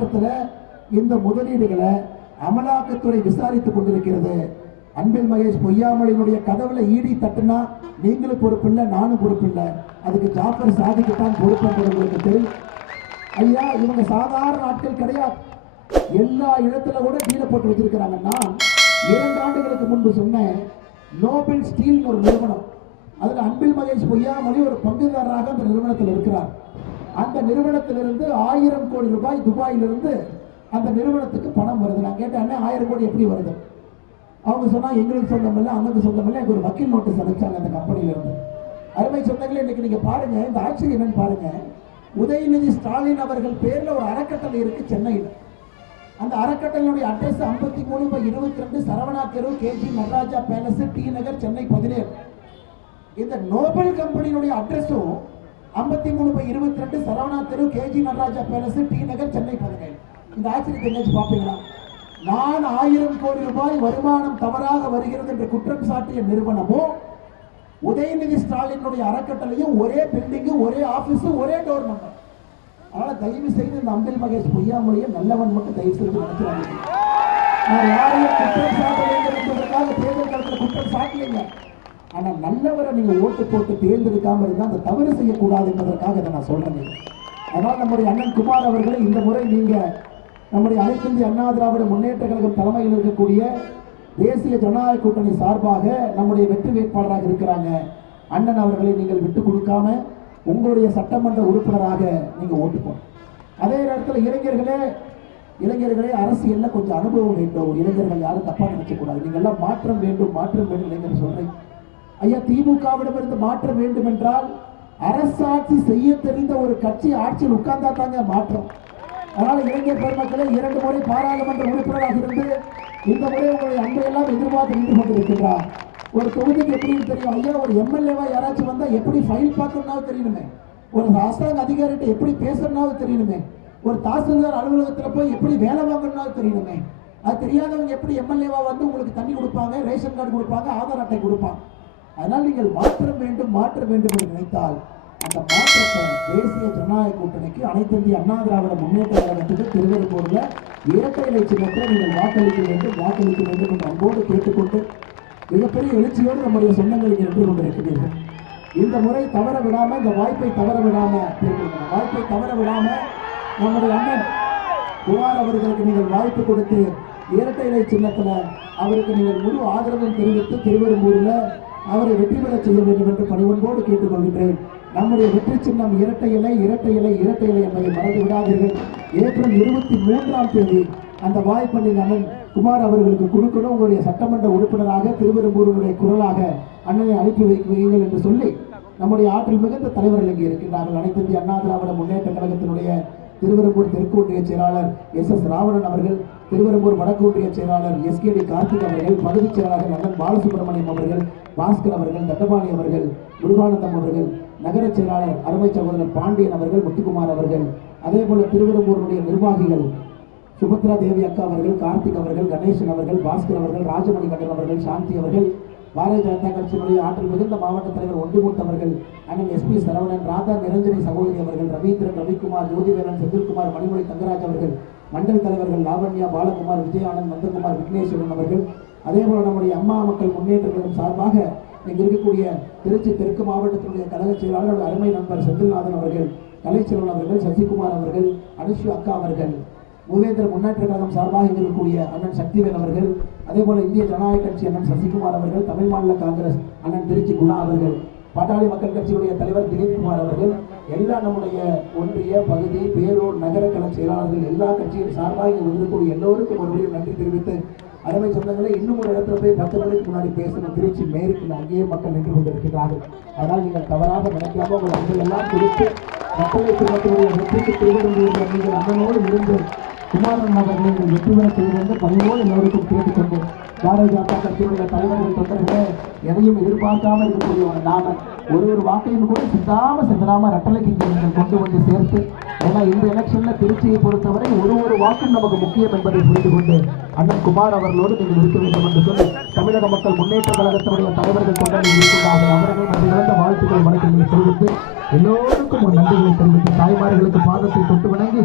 காலகட்டத்தில் இந்த முதலீடுகளை அமலாக்கத்துறை விசாரித்துக் கொண்டிருக்கிறது. அன்பில் மகேஷ் பொய்யாமொழியினுடைய கதவுல ஈடி தட்டுனா நீங்களும் பொறுப்பில்லை, நானும் பொறுப்பில்லை, அதுக்கு ஜாஃபர் சாதிக்குத்தான் பொறுப்பு என்பது உங்களுக்கு தெரியும். ஐயா, இவங்க சாதாரண ஆட்கள் கிடையாது. எல்லா இடத்துல கூட டீல போட்டு வச்சிருக்கிறாங்க. நான் 2 ஆண்டுகளுக்கு முன்பு சொன்னேன், நோபல் ஸ்டீல் ஒரு நிறுவனம், அதுல அன்பில் மகேஷ் பொய்யாமொழி ஒரு பங்குதாரராக அந்த நிறுவனத்தில் இருக்கிறார். அந்த நிறுவனத்திலிருந்து 1000 கோடி ரூபாய் துபாயிலிருந்து அந்த நிறுவனத்துக்கு பணம் வருது. நான் கேட்டேன், 1000 கோடி எப்படி வருது? அவங்க சொன்னா எங்களுக்கு சொந்தம் இல்லை, அண்ணனுக்கு சொந்தம் இல்லை. எனக்கு ஒரு வக்கீல் நோட்டீஸ் அனுப்பிச்சாங்க அந்த கம்பெனில இருந்து. அருமை சொந்தங்களே, இன்னைக்கு நீங்க பாருங்க, இந்த ஆட்சி என்னன்னு பாருங்க. உதயநிதி ஸ்டாலின் அவர்கள் பேர்ல ஒரு அறக்கட்டளை இருக்கு சென்னையில். அந்த அறக்கட்டளையுடைய அட்ரஸ் 53/22 சரவணா தெரு, கேஜி நடராஜா பேலஸ், டி நகர், சென்னை 17. இந்த நோபல் கம்பெனியுடைய அட்ரஸும் 53/22 சரவணா தெரு, கேஜி நடராஜா பேலஸ், டி நகர், சென்னை 17. இந்த ஆச்சரியத்தை எங்கேயாச்சும் பார்ப்பீங்களா? நான் 1000 கோடி ரூபாய் வருமானம் தவறாக வருகிறது என்று குற்றம் சாட்டிய நிறுவனமும் உதயநிதி ஸ்டாலினுடைய அறக்கட்டளையும் ஒரே பில்டிங், ஒரே ஆபீஸ், ஒரே டோர் நம்பர். அதனால தயவு செய்து இந்த அன்பில் மகேஷ் பொய்யாமொழியை நல்லவன் மட்டும் தயவு செய்து நினைக்கிறாங்க. நான் யாரையும் குற்றம் சாட்ட வேண்டும் என்பதற்காக தேர்தல் காலத்தில் குற்றம் சாட்டலைங்க. ஆனா நல்லவரை நீங்க ஓட்டு போட்டு தேர்ந்தெடுக்காம இருந்தா அந்த தவறு செய்யக்கூடாது என்பதற்காக இதை நான் சொல்றேன். அதனால் நம்முடைய அண்ணன் குமார் அவர்களை இந்த முறை நீங்க நம்முடைய அனைத்து இந்திய அண்ணா திராவிட முன்னேற்ற கழகம் தலைமையில் இருக்கக்கூடிய தேசிய ஜனநாயக கூட்டணி சார்பாக நம்முடைய வெற்றி வேட்பாளராக இருக்கிறாங்க. அண்ணன் அவர்களை நீங்கள் விட்டு கொடுக்காம உங்களுடைய சட்டமன்ற உறுப்பினராக நீங்க ஓட்டு போடணும். அதே நேரத்தில் இளைஞர்களே அரசியல்ல கொஞ்சம் அனுபவம் வேண்டும். இளைஞர்கள் யாரும் தப்பா நினைக்கக்கூடாது. நீங்க எல்லாம் மாற்றம் வேண்டும், மாற்றம் வேண்டும் இளைஞர் சொல்றேன். ஐயா, திமுகவிடமிருந்து மாற்றம் வேண்டும் என்றால் அரசாட்சி செய்ய தெரிந்த ஒரு கட்சி ஆட்சியில் உட்கார்ந்தா தாங்க மாற்றம். அதனால இளைஞர் பெருமக்களை 2 முறை பாராளுமன்ற உறுப்பினராக இருந்து இந்த முறை உங்களுடைய அன்பையெல்லாம் எதிர்பார்த்து நின்று கொண்டிருக்கின்றார். ஒரு தொகுதிக்கு எப்படி தெரியும் ஐயா? ஒரு எம்எல்ஏவா யாராச்சும் வந்தா எப்படி ஃபைல் பார்க்கணும்னாவது தெரியணுமே, ஒரு அரசாங்க அதிகாரிகிட்ட எப்படி பேசணும்னாவது தெரியணுமே, ஒரு தாசில்தார் அலுவலகத்தில் போய் எப்படி வேலை வாங்கணும்னாவது தெரியணுமே. அது தெரியாதவங்க எப்படி எம்எல்ஏவா வந்து உங்களுக்கு தண்ணி கொடுப்பாங்க, ரேஷன் கார்டு கொடுப்பாங்க, ஆதார் அட்டை கொடுப்பாங்க? அதனால் நீங்கள் மாற்றம் வேண்டும் என்று நினைத்தால் அந்த மாற்றத்தை தேசிய ஜனநாயக கூட்டணிக்கு, அனைத்து இந்திய அண்ணா திராவிட முன்னேற்ற கழகத்துக்கு திருவெரும்பூர்ல இரட்டை இலை சின்னத்தில் நீங்கள் வாக்களிக்க வேண்டும் என்று அன்போடு கேட்டுக்கொண்டு மிகப்பெரிய எழுச்சியோடு நம்முடைய சொந்தங்கள் இங்கே நின்று கொண்டிருக்கிறீர்கள். இந்த முறை தவற விடாம, இந்த வாய்ப்பை தவற விடாம நம்முடைய அண்ணன் குமார் அவர்களுக்கு நீங்கள் வாய்ப்பு கொடுத்து இரட்டை இலை சின்னத்தில் அவருக்கு நீங்கள் முழு ஆதரவும் தெரிவித்து திருவெரும்பூரில் அவரை வெற்றி பெற செய்ய வேண்டும் என்று பணிவன்போடு கேட்டுக்கொள்கின்றேன். நம்முடைய வெற்றி சின்னம் இரட்டை இலை என்பதை மறந்து விடாதீர்கள். ஏப்ரல் 23ஆம் தேதி அந்த வாய்ப்பை அண்ணன் குமார் அவர்களுக்கு கொடுக்கணும். உங்களுடைய சட்டமன்ற உறுப்பினராக திருவெரும்பூருடைய குரலாக அண்ணனை அனுப்பி வைக்குவீர்கள் என்று சொல்லி நம்முடைய ஆற்றல் மிகுந்த தலைவர்கள் இங்கே இருக்கின்றார்கள். அனைத்து இந்திய அண்ணா திராவிட முன்னேற்ற கழகத்தினுடைய திருவெரும்பூர் தெற்கு ஒன்றிய செயலாளர் SS ராவணன் அவர்கள், திருவெரும்பூர் வடக்கு ஒன்றிய செயலாளர் SKD கார்த்திக் அவர்கள், பகுதிச் செயலாளர் அண்ணன் பாலசுப்ரமணியம் அவர்கள், பாஸ்கர் அவர்கள், தண்டபாணி அவர்கள், முருகானந்தம் அவர்கள், நகர செயலாளர் அருமை சகோதரர் பாண்டியன் அவர்கள், முத்துக்குமார் அவர்கள், அதே போல திருவெரும்பூருடைய நிர்வாகிகள் சுபத்ரா தேவி அக்கா அவர்கள், கார்த்திக் அவர்கள், கணேசன் அவர்கள், பாஸ்கர் அவர்கள், ராஜமணி கண்ணன் அவர்கள், சாந்தி அவர்கள், பாரதிய ஜனதா கட்சியினுடைய ஆற்றல் மிகுந்த மாவட்ட தலைவர் ஒன்றிமுத்து அவர்கள், அண்ணன் SP சரவணன், ராதா நிரஞ்சனி சகோதரி அவர்கள், ரவீந்திரன், ரவிக்குமார், ஜோதிவேலன், செந்தில்குமார், மணிமொழி தங்கராஜ் அவர்கள், மண்டல் தலைவர்கள் லாவண்யா, பாலகுமார், விஜயானந்த், நந்தகுமார், விக்னேஸ்வரன் அவர்கள், அதே போல நம்முடைய அம்மா மக்கள் முன்னேற்ற கழகம் சார்பாக இங்கு இருக்கக்கூடிய திருச்சி தெற்கு மாவட்டத்தினுடைய கழக செயலாளர் அருமை நண்பர் செந்தில்நாதன் அவர்கள், கலைச்செல்வன் அவர்கள், சசிகுமார் அவர்கள், அனுஷு அக்கா அவர்கள், மூவேந்திர முன்னேற்ற கழகம் சார்பாக இருக்கக்கூடிய அண்ணன் சக்திவேல் அவர்கள், அதே போல இந்திய ஜனநாயக கட்சி அண்ணன் சசிகுமார் அவர்கள், தமிழ் மாநில காங்கிரஸ் அண்ணன் திருச்சி குணா அவர்கள், பாட்டாளி மக்கள் கட்சியுடைய தலைவர் திலீப்குமார் அவர்கள், எல்லா நம்முடைய ஒன்றிய பகுதி பேரூர் நகர கழக செயலாளர்கள் எல்லா கட்சியின் சார்பாக இங்கு வந்திருக்கக்கூடிய எல்லோருக்கும் மறுபடியும் நன்றி தெரிவித்து, அருமை சொந்தங்களை இன்னும் ஒரு இடத்துல போய் 10 மணிக்கு முன்னாடி பேசணும். திருச்சி மேற்கு அங்கேயே மக்கள் நின்று கொண்டிருக்கிறார்கள். அதனால் நீங்கள் தவறாக நினைக்காம உங்கள் அன்பை எல்லாம் கொடுத்து மக்களை திருமணத்தினுடைய வெற்றிக்கு திருவெரும்பூரில் நீங்கள் அண்ணனோடு இருந்து குமாரன் அவர்களை நீங்கள் வெற்றி பெற செய்ய வேண்டும் பணியோடு எல்லோருக்கும் கேட்டுக்கொண்டு, பாரதிய ஜனதா கட்சியுடைய தலைவர்கள் தொண்டர்களே, எதையும் எதிர்பார்க்காமல் இருக்கக்கூடிய ஒரு நாம ஒரு வாக்கையும் கூட சிந்தாம ரட்டளைக்கு நீங்கள் கொண்டு வந்து சேர்த்து, ஏன்னா இந்த எலெக்ஷன்ல திருச்சியை பொறுத்தவரை ஒரு வாக்கும் நமக்கு முக்கியம் என்பதை புரிந்து கொண்டு அண்ணன் குமார் அவர்களோடு நீங்கள் இருக்க வேண்டும் என்று சொல்லி தமிழக மக்கள் முன்னேற்ற கழகத்தினுடைய தலைவர்கள் தொண்டர்கள் இருக்கிறார்கள். அவர்கள் நன்றி இழந்த வாழ்த்துக்கள் வணக்கங்களை தெரிவித்து எல்லோருக்கும் ஒரு நன்றிகளை தெரிவித்து தாய்மார்களுக்கு பாதத்தை தொட்டு வணங்கி